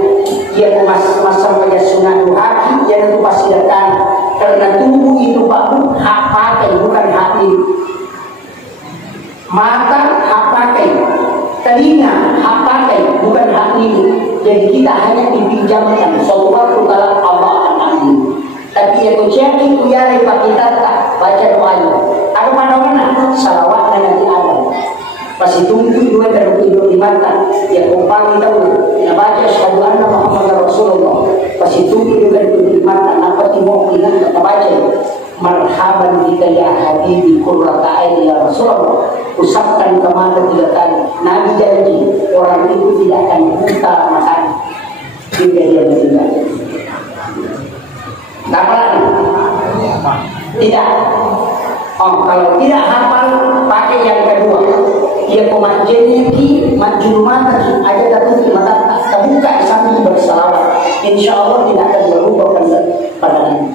dia masuk pada sunnah duha, dia itu pasti datang karena tubuh itu baru hak pakai bukan hak ini. Mata hak pakai, telinga hak pakai bukan hak ini. Jadi kita hanya dipinjamkan suatu waktu kalau Allah akan ambil. Tapi itu jadi itu ya lepas kita baca doanya. Ada mana salawat dan nanti ada. Pasti tunggu 2 dan 25 yang umpami tahu yang baca syahadu anna Muhammad Rasulullah. Pasti tunggu 2 dan 25 apa timur kita baca marhaban bika ya habibi qurrata aini ya Rasulullah. Usapkan kemana 3 kali. Nabi janji orang itu tidak akan buta matanya hingga dia meninggal. Dapat? Tidak. Oh, kalau tidak hafal pakai yang kedua. Dia pemanjatnya ki majlumat aja datang di mata terbuka sambil bersalawat. Insya Allah tidak akan berubah pandangan.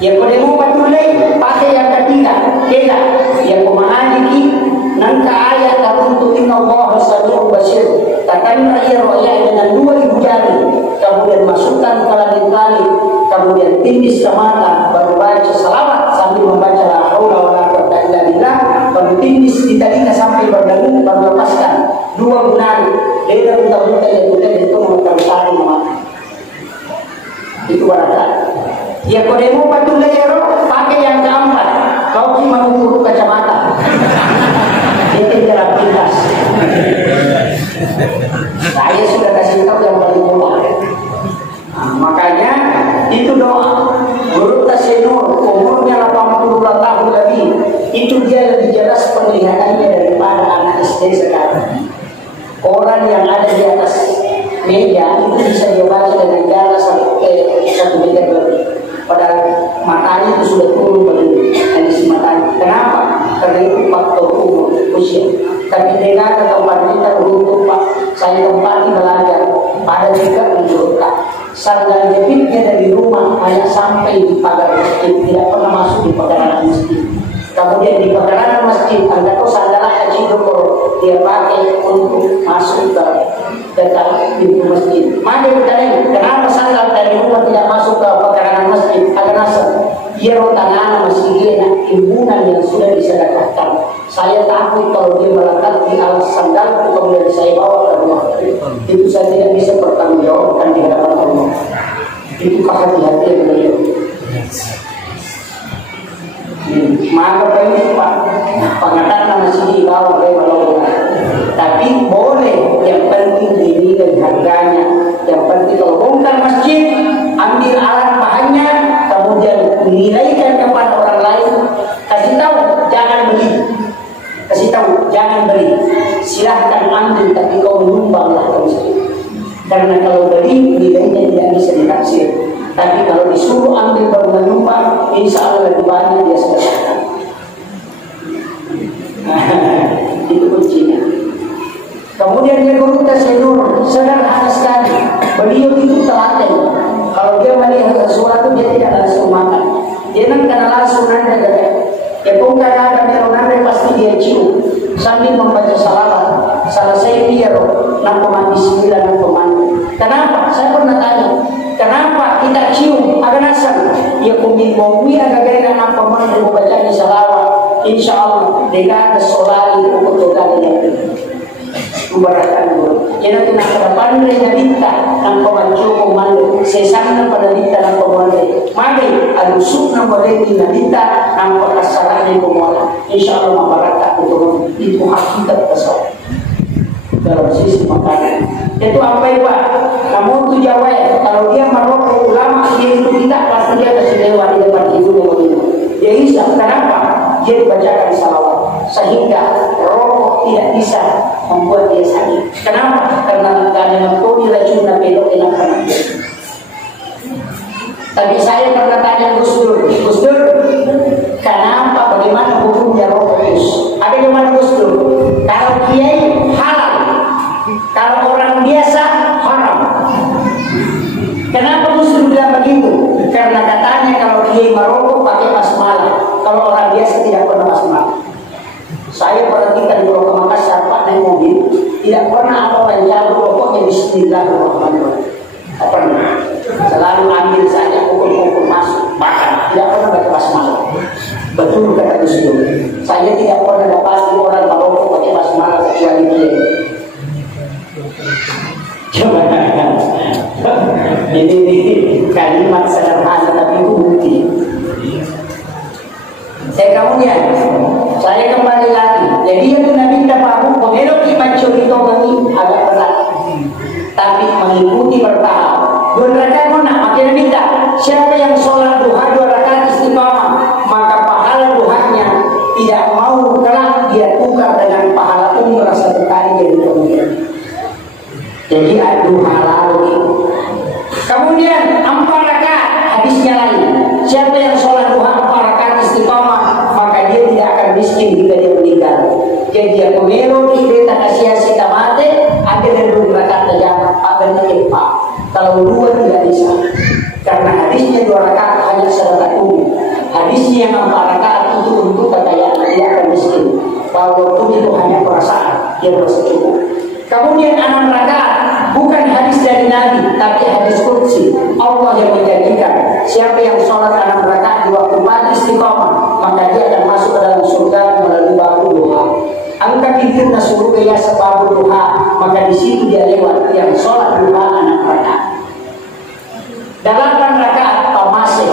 Yang kedua patulai pakai yang ketiga. Kita yang pemahami ki nangka ayat teruntuk inna Allah sami'un basir. Takkan ia roya dengan 2000 jari. Kemudian masukkan kalamin kali. Kemudian tindis ke mata baru baca salawat sambil membaca la haula wala quwwata illa billah. Baru tindis di telinga sampai berdengung baru lepaskan 2 gunari. Dia muntah-muntah itu mengutamakan mata. Itu barangkali. Ya kodemu patul layero pakai yang keempat. Kau cuma mengukur kacamata. Dia tidak pintas. Saya sudah kasih tahu yang paling mudah. Nah, makanya itu doa. Menurut Tasenur umurnya 82 tahun lebih. Itu dia lebih jelas penglihatannya daripada anak SD sekarang. Orang yang ada di atas meja itu bisa dia baca dengan jarak sampai 1 meter lebih. Padahal matanya itu sudah turun begini kondisi matanya. Kenapa? Karena itu faktor umur usia. Tapi dengan tempat kita beruntung Pak, saya tempati belajar pada juga menurutkan sandal jepitnya dari rumah hanya sampai di pagar masjid, tidak pernah masuk di pekarangan masjid. Kemudian di pekarangan masjid anda tahu sandal haji dokor dia pakai untuk masuk ke dekat pintu masjid. Maka bertanya kenapa sandal dari rumah tidak masuk ke pekarangan masjid? Agar nasab dia rotangan masih dia imbunan yang sudah disedekahkan. Saya takut kalau dia melekat di alas sandal kemudian saya bawa ke rumah. Itu saya tidak bisa bertanggungjawabkan di hadapan Allah. Itu kehati-hatian beliau. maka baik Pak pengatakan masih di bawah level. Tapi boleh, yang penting dinilai harganya. Yang penting kalau bongkar masjid, ambil alat bahannya, kemudian nilaikan kepada orang lain, kasih tahu jangan beli, kasih tahu jangan beli, silahkan ambil tapi kau menyumbanglah ke masjid. Karena kalau beli nilainya tidak bisa ditaksir. Tapi kalau disuruh ambil baru menyumbang, insya Allah lebih banyak dia sedekahkan. Itu kuncinya. Kemudian dia guru tasyur, sederhana sekali. Beliau itu telaten. Kalau dia melihat sesuatu dia tidak langsung makan. Dia nak kena langsung nanda kata. Ya bukan ada meronanda pasti dia cium sambil membaca salawat. Selesai dia nak pemandi sembilan nak pemandi. Kenapa? Saya pernah tanya. Kenapa kita cium agak nasab? Ya kumpul momi agak gaya nak pemandi membaca salawat. Insya Allah dengan solari untuk doanya. Membarakan dulu. Jadi kita kedepan dengan dita nang pemacu komando sesana pada dita nang komando. Mari alusuk nang boleh di dita nang perkasaran komando. Insyaallah membarakan itu hakikat tasawuf. Dalam sisi makanan. Itu apa ya Pak? Kamu tu jawab kalau dia merokok ulama dia itu tidak pasti dia kasih lewat di depan itu begitu. Dia bisa kenapa? Dia dibacakan salawat sehingga rokok tidak bisa membuat dia sakit. Kenapa? Karena mengkoni racun dan belok enak kanan. Tapi saya pernah tanya Gus Dur, kenapa bagaimana hukumnya rokok Gus? Ada di mana Gus Dur? Kalau kiai halal, kalau orang biasa haram. Kenapa Gus Dur bilang begitu? Karena katanya kalau kiai merokok pakai basmalah, kalau orang biasa tidak pernah basmalah. Saya perhatikan kalau ke Makassar Pak naik mobil, tidak pernah ada orang jago rokoknya bismillahirrahmanirrahim. Tidak pernah. Selalu ambil saja pukul-pukul masuk, makan. Tidak pernah baca basmalah. Betul kata Gus Dur. Saya tidak pernah dapati orang merokok pakai basmalah kecuali dia. Coba. Ini kalimat sederhana tapi itu bukti. Saya kembali lagi. Jadi itu Nabi tahu pengelo kita curi tongani agak berat. Tapi mengikuti bertahap. 2 rakaat mana? Makin minta. Siapa yang sholat duha 2 rakaat istiqamah, maka pahala duhanya tidak mau kelak dia tukar dengan pahala umrah 1 kali jadi kemudian. Jadi adu halal. Kemudian 4 rakaat hadisnya lain. Siapa yang sholat duha 4 rakaat istiqamah, maka dia tidak akan miskin jika dia meninggal. Jadi dia pemelo dia tak kasih kita mati, ada dari 2 rakaat saja, akan terlepas. Kalau 2 tidak bisa, karena hadisnya 2 rakaat hanya sedekah umum. Hadisnya yang 4 rakaat itu untuk kekayaan, tidak akan miskin. Kalau itu hanya perasaan, dia merasa cukup. Kemudian 6 rakaat bukan hadis dari Nabi, tapi hadis qudsi. Allah yang menjanjikan siapa yang sholat 6 rakaat di waktu pagi istiqamah, maka dia akan masuk ke dalam surga melalui babu duha. Angka pintu surga ya sebab duha, maka di situ dia lewat yang sholat duha 6 rakaat. 8 rakaat masih.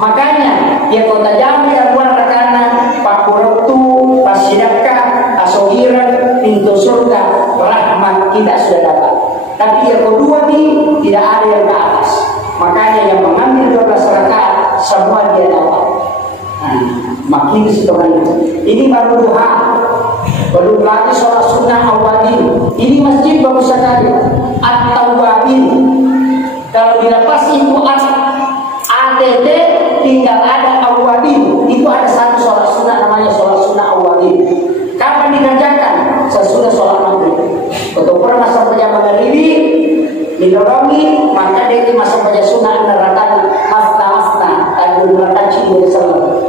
Makanya dia kota jami abuan rakana pakuratu pasidakah asohiran pintu surga rahmat kita sudah dapat. Tapi yang kedua ini tidak ada yang ke atas. Makanya yang mengambil 12 rakaat semua dia dapat. Makin setelah ini baru duha, belum lagi sholat sunnah awalin. Ini masjid bagus sekali. At-Tawwabin. Kalau dilepas itu ATT tinggal ada awalin. Itu ada satu sholat sunnah namanya sholat sunnah awalin. Kapan dikerjakan? Sesudah sholat maghrib. Untuk pernah masuk pada maghrib didorongi, maka dia masuk pada sunnah rakaat hafna tadi rakaat cium salam.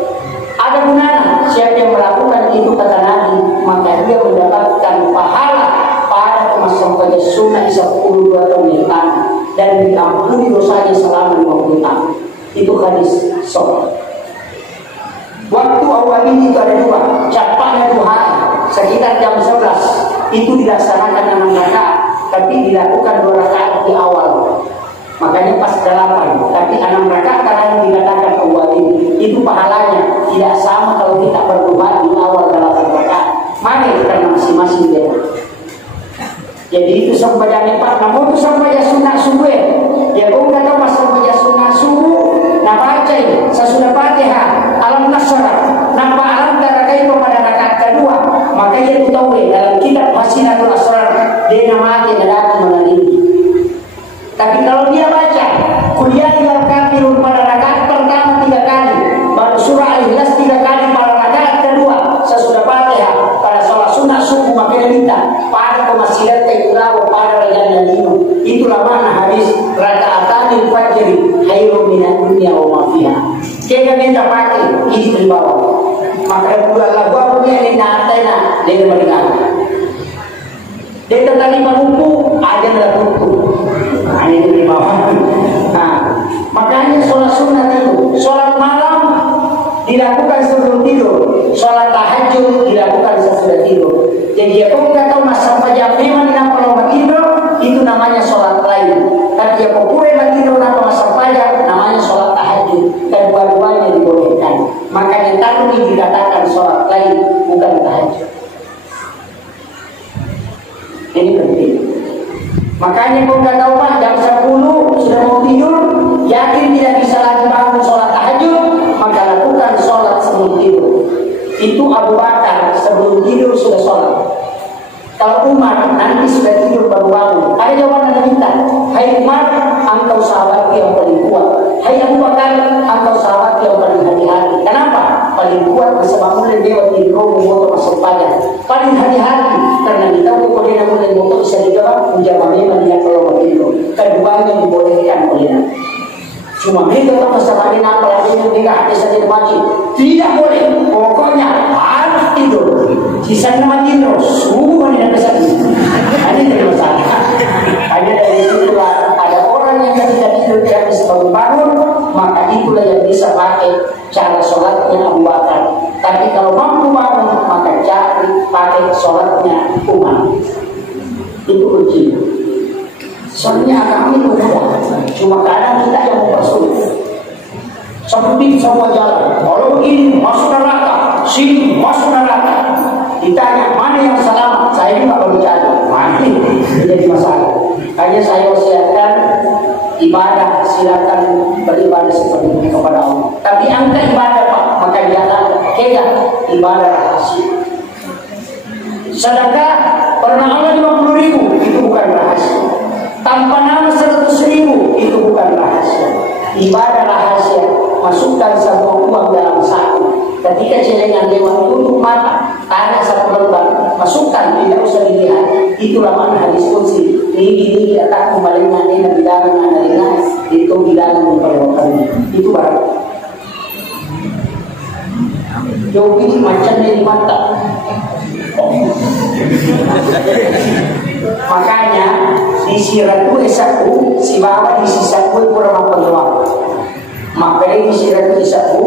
Ada gunanya siapa yang melakukan itu kata Nabi, maka dia mendapatkan pahala pada masuk pada sunnah 10 tahun yang depan dan diampuni dosanya selama 50 tahun. Itu hadis sholat. Waktu awal ini itu ada 2, cepatnya duha sekitar jam 11 itu dilaksanakan 6 rakaat, tapi dilakukan 2 rakaat di awal. Makanya pas 8, tapi 6 rakaat karena dikatakan awal ini itu pahalanya tidak tidak sama kalau kita berdoa di awal 8 rakaat. Mari karena masing-masing beda. Jadi itu sampai jam 4, namun itu sampai jam sunnah subuh. Ya kau kata pas sampai jam sunnah subuh, nak baca sesudah Fatihah, alam nasrah, nampak alam tarakai pada rakaat kedua. Maka ia tahu dalam kitab Hasinatul Asrar dia namanya lelaki mengalami. Tapi kalau dia baca kuliah yang kafirun pada rakaat pertama 3 kali, baru surah Al-Ikhlas 3 kali pada rakaat kedua, sesudah Fatihah pada sholat sunnah subuh, maka dia minta pada pemasilat taikulawa pada rajaan lima. Itulah mana hadis rakaatan fajr khairun minad dunya wa ma fiha. Kita minta pakai ini di bawah. Maka pula lagu apa ni natena dia mendengar. Dia tadi mengumpul ada dalam buku. Ini di bawah. Nah, makanya sholat sunnah itu, sholat malam dilakukan sebelum tidur, sholat tahajud dilakukan sesudah tidur. Jadi aku nggak tahu masa pajak memang kenapa lomba tidur itu namanya sholat lain. Tapi aku pura tidur kenapa masa pajak namanya sholat tahajud, dan dua-duanya dibolehkan. Makanya tadi dikatakan sholat lain bukan tahajud. Ini penting. Makanya kau nggak tahu Pak, jam 10 sudah mau tidur, yakin tidak bisa lagi bangun sholat tahajud, maka lakukan sholat sebelum tidur. Itu Abu Bakar sebelum tidur sudah sholat. Kalau Umar nanti sudah tidur baru bangun. Ada jawaban Anda minta. Hai Umar, engkau sahabat yang paling kuat. Hai Abu Bakar, engkau sahabat yang paling hati-hati. Kenapa? Paling kuat bersama mulai dia tidur motor masuk pajak. Paling hati-hati karena kita kalau dia mulai motor bisa dijawab menjawab memang dia kalau begitu. Keduanya dibolehkan oleh Nabi. Cuma mereka tak masalah ini apalagi yang mereka hati saja wajib. Tidak boleh. Pokoknya harus tidur. Sisa nama tidur. Semua tidak bisa tidur. Ini tidak masalah. Hanya dari situlah ada orang yang ketika tidur dia bisa bangun, maka itulah yang bisa pakai cara sholatnya Abu Bakar. Tapi kalau mampu bangun, maka cari pakai sholatnya Umar. Itu kunci. Soalnya agama itu mudah, cuma kadang kita yang mempersulit. Seperti semua jalan, kalau ini masuk neraka, sini masuk neraka. Ditanya mana yang selamat, saya juga baru cari. Mati menjadi masalah. Hanya saya wasiatkan ibadah, silakan beribadah seperti ini kepada Allah. Tapi angka ibadah Pak, maka jangan kaya ibadah rahasia. Sedekah pernah Allah 50.000 itu bukan rahasia. Tanpa nama 100.000 itu bukan rahasia. Ibadah rahasia, masukkan semua uang dalam saku. Ketika celengan lewat tutup mata, tanya satu lembar, masukkan, tidak usah dilihat. Itulah mana hadis qudsi. Ini akan kembali nanti bidangan analina itu bidangan memperlakukan. Itu baru. Jogi macamnya di mata. Makanya di siratu esaku si bawa di sisaku kurang apa. Makanya di siratu esaku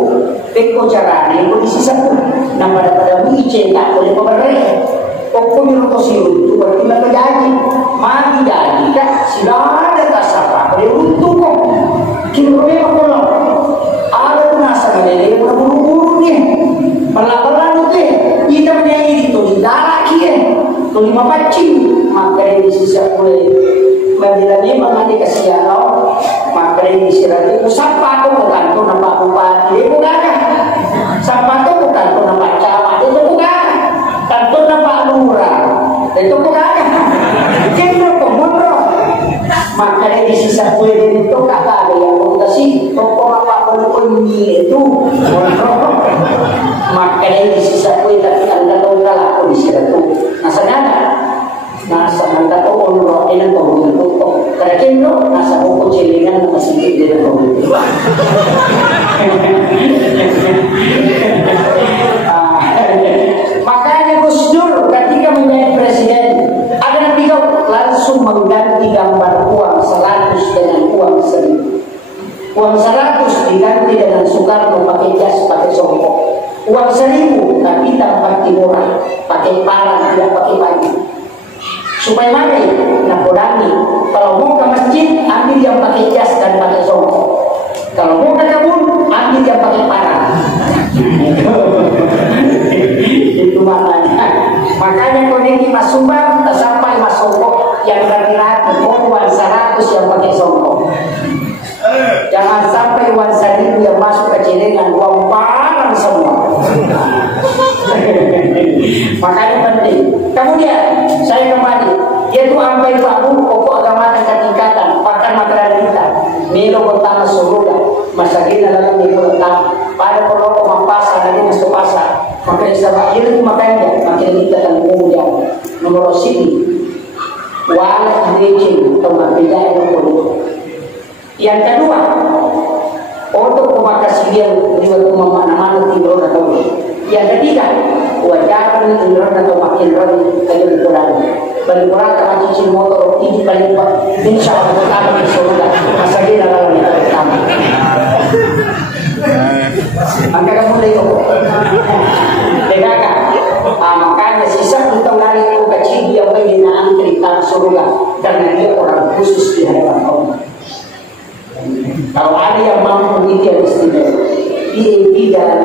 peko carane ko di sisaku na pada mencetak oleh pemerintah. Pokok minuto siru itu berarti nak jadi mati jadi tak silada tak sapa boleh untung kok kilo memang kolong ada tu nasa ngalele pura buru-buru ni pelan-pelan tu kita menyanyi itu di darah kia tu 5 pacing maka di sisa boleh bila memang ada kasihan maka di sisa itu sapa tu bukan tu nampak bupati bukan sapa tu bukan tu nampak camat itu bukan tanto nampak lurah itu bukan kena pemunro maka di sisa boleh itu kata ada yang mengkasih toko apa pun itu maka di sisa boleh tapi anda tahu kalah di sisa itu nasa anda tahu pemunro ini pemunro itu karena kena nasa buku celingan masih di dalam pemunro makanya Gus Dur ketika menjadi presiden ada 3 langsung mengganti gambar uang 100 dengan uang 1000. Uang 100 diganti dengan Soekarno pakai jas pakai songkok. Uang 1000 tapi tanpa murah pakai parang tidak pakai baju. Supaya mana? Nakodani kalau mau ke masjid ambil yang pakai jas dan pakai songkok. Kalau mau ke kebun ambil yang pakai parang. Makanya penting. Kemudian saya kembali, yaitu ampai babu pokok agama dan ketingkatan bahkan makanan kita. Milo pertama surga, masakin dalam milo pertama. Pada perlu mempasar lagi masuk pasar. Maka isabah itu makanya makin kita dan kemudian nomor sini. Walau diicin atau berbeda yang yang kedua, untuk memakai dia juga mana-mana tidur atau yang ketiga, wajar tidur atau makin rodi kayu kurang. Berkurang kalau cicing motor ini paling insya Allah pertama di surga. Masa dia dalam yang pertama. Maka kamu lihat, dengarkan. Makanya sisa untuk lari itu kecil dia menyenangkan cerita surga karena dia orang khusus di hadapan Allah. Kalau ada yang mampu itu yang istimewa, dia tidak.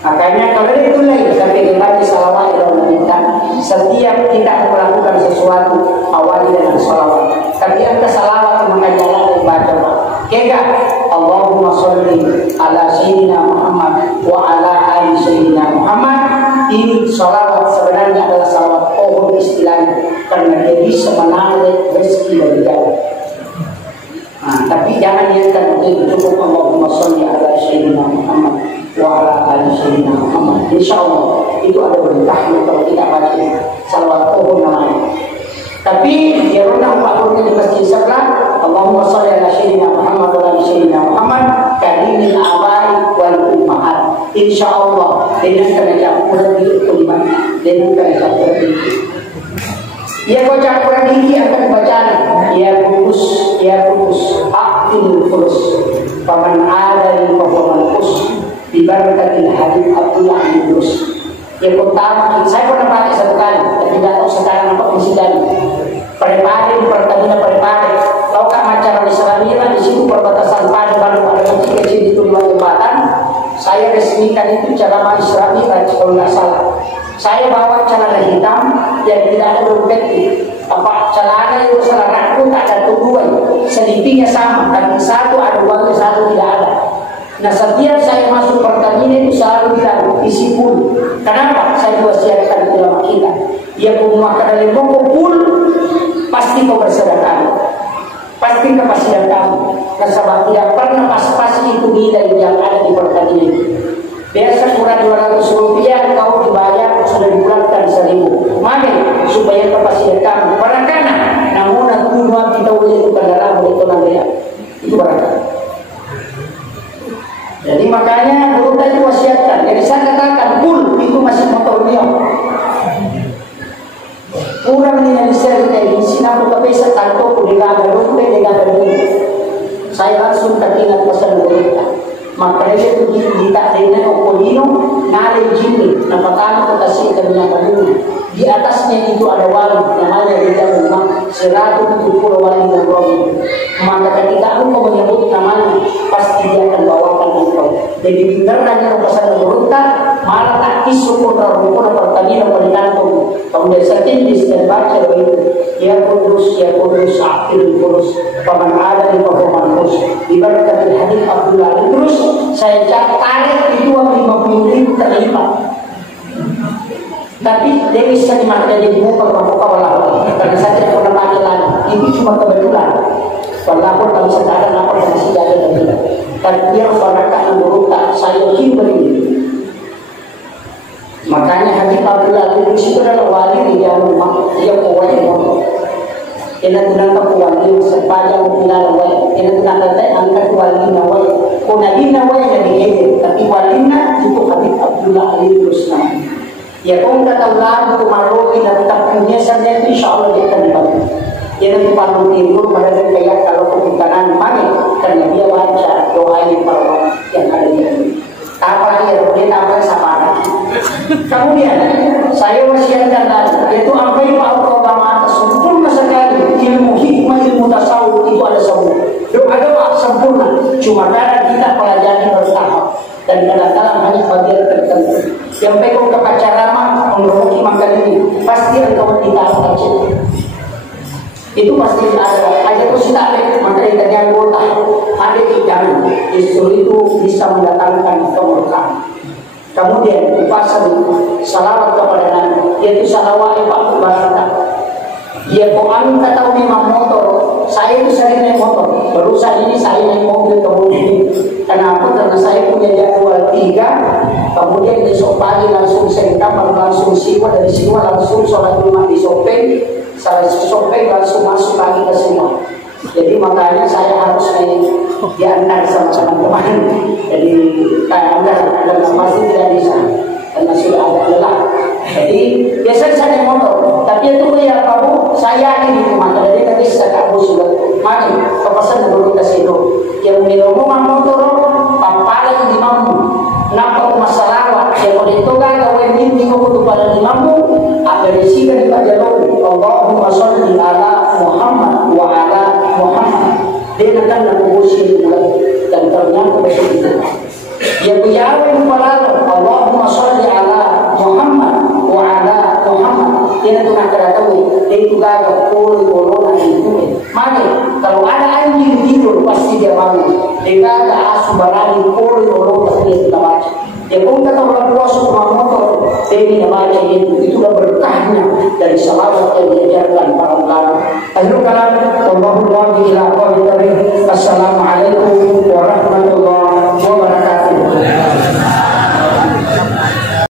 Makanya kalau itu lagi sampai kembali salawat dalam minta. Setiap kita melakukan sesuatu awali dengan salawat. Tapi yang salawat maka jalan baca. Kega Allahumma sholli ala sayyidina Muhammad wa ala ali sayyidina Muhammad. Ini salawat sebenarnya adalah salawat pohon istilahnya karena dia bisa menarik rezeki dari jauh. Tapi jangan niatkan untuk cukup Allahumma sholli ala sayyidina Muhammad wa ala ali sayyidina Muhammad. Insyaallah itu ada berkahnya kalau kita baca salawat pohon namanya. Tapi dia rendah waktunya di masjid sebelah Allahumma sholli ala sayyidina Muhammad wa ala sayyidina Muhammad karimil abai wal ummahat. Insyaallah dengan kerja kurang itu kalimat dengan kerja kurang itu. Ya baca Quran ini akan bacaan ya kudus akil terus paman ada di paman kus diberkatil hadis Abdullah bin Terus. Yang pertama saya pernah pakai satu kali tapi tidak tahu sekarang apa mesti kali. Prepare di Pertamina prepare. Tahu kan acara di Salamira di situ perbatasan Padang ada kecil-kecil itu di jembatan. Saya resmikan itu cara Salamira kalau nggak salah. Saya bawa celana hitam yang tidak ada dompet. Celana itu celanaku tak ada tubuhan, selipingnya sama, tapi satu ada uangnya, satu tidak ada. Nah setiap saya masuk Pertamina itu selalu bilang isi full. Kenapa? Saya wasiatkan ulama kita. Dia memakan lembaga full, pasti kau bersedekah, pasti kepastian kamu. Nah sebab tidak pernah pas-pas itu nilai yang ada di Pertamina itu. Biasa kurang 200 rupiah kau dibayar sudah dibulatkan 1.000. Maka supaya kepastian kamu barakana. Namun aku kita boleh itu kendaraan itu nanti itu barakana. Jadi makanya guru tadi wasiatkan. Jadi saya katakan full itu masih motor dia. Kurang ini seri kayak di sini aku kepesa tanto dengan rumpe dengan rumpe. Saya langsung teringat pesan guru. Maka itu kita dengan okolino nari jini napatano ko kasi kanya kaduna di atasnya itu ada wali namanya di rumah 170 wali dan roh. Maka ketika engkau menyebut namanya pasti dia akan bawakan engkau. Jadi benar-benar pesan berurutan malah tak isu rukun Pertamina pendantung kemudian setinggi dan baca begitu ya kudus akhir kudus paman ada di paman kudus diberkati hadis Abdullah terus saya tarik itu 50.000 terlibat. Tapi dia bisa dimakai jadi muka walau karena saya tidak pernah pakai lagi. Itu cuma kebetulan. Walaupun kalau sekarang apa yang masih ada lagi. Dan dia berkata menurut saya begini. Makanya Habib Abdullah itu adalah wali yang dia kuat. Ina tunang kapuwali sepanjang kilala wali. Ina tunang angkat wali na wali. Kung naging na wali na bigay, tapi wali na itu Habib Abdullah Terus na. Ya kung kataulan kumaroki na tapunya sa net, insyaAllah dia akan dibantu. Yan ang panutin ko, maraming kaya kalau kumikanan mami, karena dia baca doa yang para yang ada di sini. Apa ya, dia tambah sama. Kemudian saya wasiatkan lagi, yaitu apa itu al-Qur'an sempurna sekali, ilmu hikmah, ilmu tasawuf itu ada semua. Ada pak sempurna, cuma kadang kita pelajari bertahap dan kadang-kadang hanya bagian tertentu. Yang pegang kebaca lama menurut makan ini pasti engkau tidak baca. Itu pasti ada. Aja tuh sih tak maka kita anggota ada di dalam. Justru itu bisa mendatangkan keberkahan. Kemudian di pasal salawat kepada Nabi, yaitu salawat Pak Baraka. Dia kami kata memang motor, saya itu sering naik motor. Barusan ini saya naik mobil kemudian. Kenapa? Karena saya punya jadwal 3. Kemudian besok pagi langsung Sengkang, langsung Siwa, dari Siwa langsung sholat Jumat di Sopeng. Saya Sopeng langsung masuk lagi ke Siwa. Jadi makanya saya harus diantar sama teman-teman. Jadi kayak Anda pasti tidak bisa karena sudah agak lelah. Jadi biasanya saya naik motor, tapi itu ya kamu saya ini maka dari tadi saya kamu sudah mari kepesan dulu kita situ. Yang minum motor papalan di mampu, nampak masalah yang itu kan kalau yang minggu itu pada di mampu ada risiko di jalur Allahumma sholli ala Muhammad wa ala Muhammad. Dia akan mengurusi dan ternyata besok itu. Yang beliau mengatakan Allahumma sholli ala Muhammad wa ala Muhammad. Dia itu nak tahu itu gagap corona itu. Maka kalau ada anjing tidur pasti dia bangun. Dia ada asu barani corona dia tidak baca. Ya pun kata orang tua suka motor, dia tidak baca itu dah berkahnya dari salawat yang diajarkan para ulama. Akhirul kalam, Allahumma ila qawli karim. Assalamualaikum.